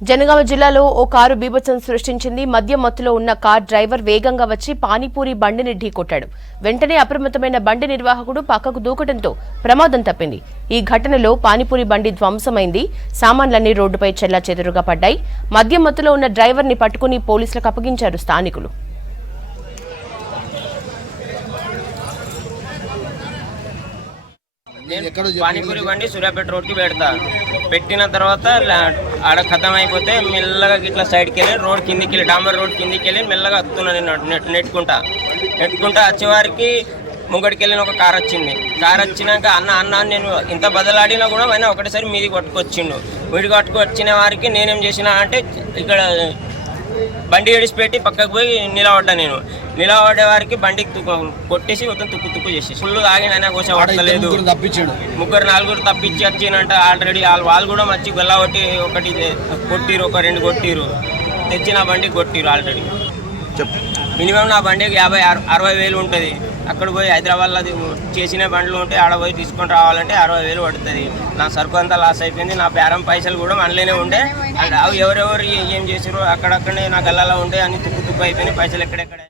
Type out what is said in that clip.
జనగామ జిల్లాలో ఓ కారు బీభత్సం సృష్టించింది. మద్యం మత్తులో ఉన్న కార్ డ్రైవర్ వేగంగా వచ్చి పానీపూరి బండిని ఢీకొట్టాడు. వెంటనే అప్రమత్తమైన బండి నిర్వాహకుడు పక్కకు దూకడంతో ప్రమాదం తప్పింది. ఈ ఘటనలో పానీపూరి బండి ధ్వంసమైంది. సామాన్లన్నీ రోడ్డుపై చెల్లాచెదురుగా పడ్డాయి. మద్యం మత్తులో ఉన్న డ్రైవర్ ని పట్టుకుని పోలీసులకు అప్పగించారు స్థానికులు. పానీపూరి బండి సూర్యాపేట రోడ్కి పెట్టిన తర్వాత ఆడ ఖతం అయిపోతే మెల్లగా ఇట్లా సైడ్కి వెళ్ళి రోడ్ కిందికి వెళ్ళి డాంబర్ రోడ్ కిందికి వెళ్ళి మెల్లగా వస్తున్నాను నెట్టుకుంటా వచ్చేవారికి ముంగడికి వెళ్ళిన ఒక కార్ వచ్చింది. కార్ వచ్చినాక అన్న నేను ఇంత బదలాడినా కూడా ఆయన ఒకటేసారి మీది కొట్టుకొచ్చిండు. వీడి కొట్టుకొచ్చిన వారికి నేనేం చేసినా అంటే ఇక్కడ బండి ఏడిసిపెట్టి పక్కకు పోయి నిలబడ్డే వారికి బండి కొట్టేసి మొత్తం తుక్కు చేసి ఫుల్ ఆగిన కోసం పడతలేదు. ముగ్గురు నలుగురు తప్పించి వచ్చినంట. ఆల్రెడీ వాళ్ళు కూడా మంచి గొల్లగొట్టి ఒకటి కొట్టిరు, ఒక రెండు కొట్టిరు, తెచ్చి నా బండి కొట్టిరు. ఆల్రెడీ మినిమం నా బండికి 50-60 వేలు ఉంటుంది. అక్కడ పోయి హైదరాబాద్లో చేసిన బండ్లు ఉంటే ఆడ పోయి తీసుకొని రావాలంటే 60 వేలు పడుతుంది. నా సరుకు అంతా లాస్ అయిపోయింది. నా బేరం పైసలు కూడా మనలోనే ఉండే. ఎవరెవరు ఏం చేసారు అక్కడక్కడనే నా గల్లాలో ఉండే అన్ని తుక్కు అయిపోయినాయి. పైసలు ఎక్కడెక్కడ